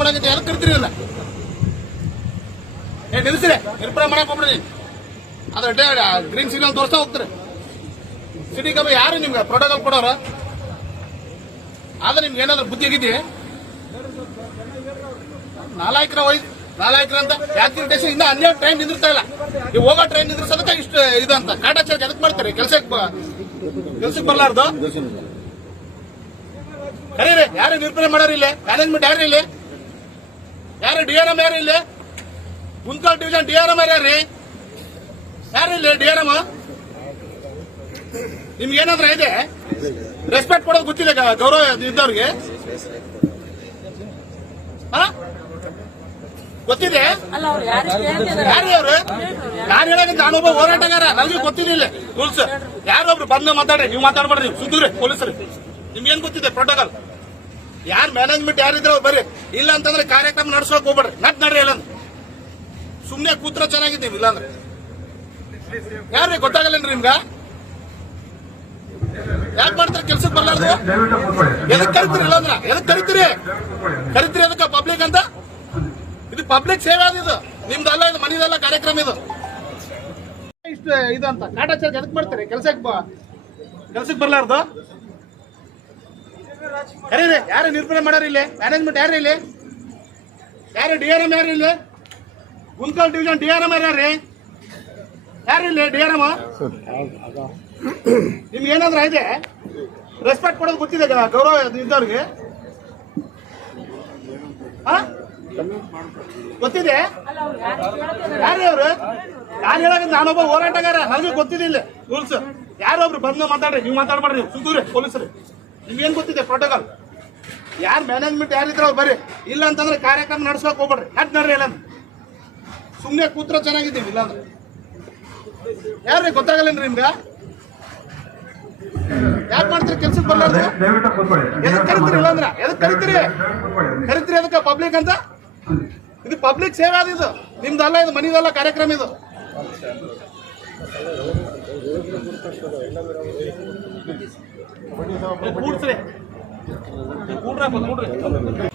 ಮಾಡಂಗಿದ್ದೆ ಯಾರು ಕರಿತೀರಿ ಇಲ್ಲ ನಿಲ್ಸಿರಿ ನಿರ್ಮಾಣ ಮಾಡಕ್ ಹೋಗ್ಬಿಡ್ರಿ ಅದ್ರ ಗ್ರೀನ್ ಸಿಗ್ನಲ್ ತೋರಿಸ್ತಾ ಹೋಗ್ತಾರೆ ಸಿಟಿ ಕಮ್ಮಿ ಯಾರು ನಿಮ್ಗೆ ಪ್ರೋಟೋಕಾಲ್ ಕೊಡೋರು ಆದ್ರೆ ನಿಮ್ಗೆ ಏನಾದ್ರು ಬುದ್ಧಿ ಆಗಿದ್ದಿ ನಾಲ್ಕರ ಅಂತ ಯಾತ್ರಿ ಸ್ಟೇಷನ್ ಇಂದ 12 ಟ್ರೈನ್ ನಿಂದಿರ್ತಾ ಇಲ್ಲ ನೀವು ಹೋಗೋ ಟ್ರೈನ್ ನಿಂದಿರ್ಸೋದಕ್ಕೆ ಇಷ್ಟು ಇದಂತ ಕಾಟಾಚಾರ ಎದಕ್ ಮಾಡ್ತಾರೆ ಕೆಲ್ಸಕ್ಕೆ ಬರ್ಲಾರ್ದು ಕರೀರಿ ಯಾರು ನಿರ್ಣಯ ಮಾಡೋರು ಇಲ್ಲಿ ಮ್ಯಾನೇಜ್ಮೆಂಟ್ ಯಾರು ಇಲ್ಲಿ ಯಾರು DRM ಯಾರು ಇಲ್ಲಿ ಗುಂತೂರು ಡಿವಿಷನ್ DRM ಯಾರ್ರಿ ಯಾರು ಇಲ್ಲಿ DRM ನಿಮ್ಗೆ ಏನಾದ್ರೂ ಇದೆ ರೆಸ್ಪೆಕ್ಟ್ ಕೊಡೋದು ಗೊತ್ತಿದೆ ಗೌರವ ಇದ್ದವ್ರಿಗೆ ಗೊತ್ತಿದೆ ಯಾರು ಅವ್ರು ನಾನು ಹೇಳಕ್ಕೆ ನಾನೊಬ್ಬ ಹೋರಾಟಗಾರ ನನಗೆ ಗೊತ್ತಿರಲಿಲ್ಲ ರೂಲ್ಸ್ ಯಾರೊಬ್ರು ಬಂದು ಮಾತಾಡ್ರಿ ನೀವು ಮಾತಾಡ್ಬೇಡ್ರಿ ನೀವು ಸುದ್ದಿರಿ ಪೊಲೀಸರು ನಿಮ್ಗೇನ್ ಗೊತ್ತಿದೆ ಪ್ರೋಟೋಕಾಲ್ ಯಾರು ಮ್ಯಾನೇಜ್ಮೆಂಟ್ ಯಾರಿದ್ರೆ ಅವ್ರು ಬರ್ರಿ ಇಲ್ಲ ಅಂತಂದ್ರೆ ಕಾರ್ಯಕ್ರಮ ನಡ್ಸೋಕ್ ಹೋಗ್ಬೇಡ್ರಿ ನಡ್ರಿ ಇಲ್ಲ ಸುಮ್ನೆ ಕೂತ್ರ ಚೆನ್ನಾಗಿದ್ದೀವಿ ಇಲ್ಲಾಂದ್ರೆ ಯಾರ್ರಿ ಗೊತ್ತಾಗಲ್ಲೇನ್ರಿ ನಿಮ್ಗ ಯಾಕೆ ಮಾಡ್ತಾರೆ ಕೆಲ್ಸಕ್ಕೆ ಬರ್ಲಾರ್ದು ಎದಕ್ ಕರಿತೀರಿ ಇಲ್ಲಾಂದ್ರ ಎದಕ್ ಕರಿತೀರಿ ಅದಕ್ಕೆ ಪಬ್ಲಿಕ್ ಅಂತ ಇದು ಪಬ್ಲಿಕ್ ಸೇವೆ ಅದು ನಿಮ್ದಲ್ಲ ಇದು ಮನೆಯದಲ್ಲ ಕಾರ್ಯಕ್ರಮ ಇದು ಇಷ್ಟು ಇದಂತ ಕಾಟಾಚಾರ ಎದಕ್ ಮಾಡ್ತಾರೆ ಕೆಲ್ಸಕ್ಕೆ ಬರ್ಲಾರ್ದು ಕರೀರಿ ಯಾರು ನಿರ್ಣಯ ಮಾಡೋರು ಇಲ್ಲಿ ಮ್ಯಾನೇಜ್ಮೆಂಟ್ ಯಾರು ಇಲ್ಲಿ ಯಾರು DRM ಯಾರು ಇಲ್ಲಿ ಗುಂತೂರು ಡಿವಿಷನ್ DRM ಯಾರ್ರಿ ಯಾರು ಇಲ್ಲಿ DRM ನಿಮ್ಗೆ ಏನಾದ್ರೂ ಇದೆ ರೆಸ್ಪೆಕ್ಟ್ ಕೊಡೋದು ಗೊತ್ತಿದೆ ಗೌರವ ಇದ್ದವ್ರಿಗೆ ಗೊತ್ತಿದೆ ಯಾರು ಅವ್ರು ನಾನು ಹೇಳಕ್ಕೆ ನಾನೊಬ್ಬ ಹೋರಾಟಗಾರ ನನಗೆ ಗೊತ್ತಿದ್ದಿಲ್ಲ ರೂಲ್ಸ್ ಯಾರೊಬ್ರು ಬಂದು ಮಾತಾಡ್ರಿ ನೀವು ಮಾತಾಡ್ಬೇಡ್ರಿ ನೀವು ಸುದ್ದಿರಿ ಪೊಲೀಸರು ನಿಮ್ಗೇನ್ ಗೊತ್ತಿದೆ ಪ್ರೋಟೋಕಾಲ್ ಯಾರು ಮ್ಯಾನೇಜ್ಮೆಂಟ್ ಯಾರಿದ್ರ ಅವ್ರು ಬರ್ರಿ ಇಲ್ಲ ಅಂತಂದ್ರೆ ಕಾರ್ಯಕ್ರಮ ನಡ್ಸೋಕ್ ಹೋಗ್ಬೇಡ್ರಿ ನಡ್ರಿ ಇಲ್ಲ ಸುಮ್ನೆ ಕೂತ್ರ ಚೆನ್ನಾಗಿದ್ದೀವಿ ಇಲ್ಲಾಂದ್ರೆ ಯಾರ್ರಿ ಗೊತ್ತಾಗಲ್ಲೇನ್ರಿ ನಿಮ್ಗ ಯಾಕೆ ಮಾಡ್ತೀರಿ ಕೆಲ್ಸಕ್ಕೆ ಬರ್ಲಾರ್ದು ಎದಕ್ ಕರಿತೀರಿ ಇಲ್ಲಾಂದ್ರ ಎದಕ್ ಕರಿತೀರಿ ಅದಕ್ಕೆ ಪಬ್ಲಿಕ್ ಅಂತ ಇದು ಪಬ್ಲಿಕ್ ಸೇವೆ ಅದು ಇದು ನಿಮ್ದಲ್ಲ ಇದು ಮನಿದಲ್ಲ ಕಾರ್ಯಕ್ರಮ ಇದು ಕೂಡ್ಸ್ರಿ ಕೂಡ್ರಿ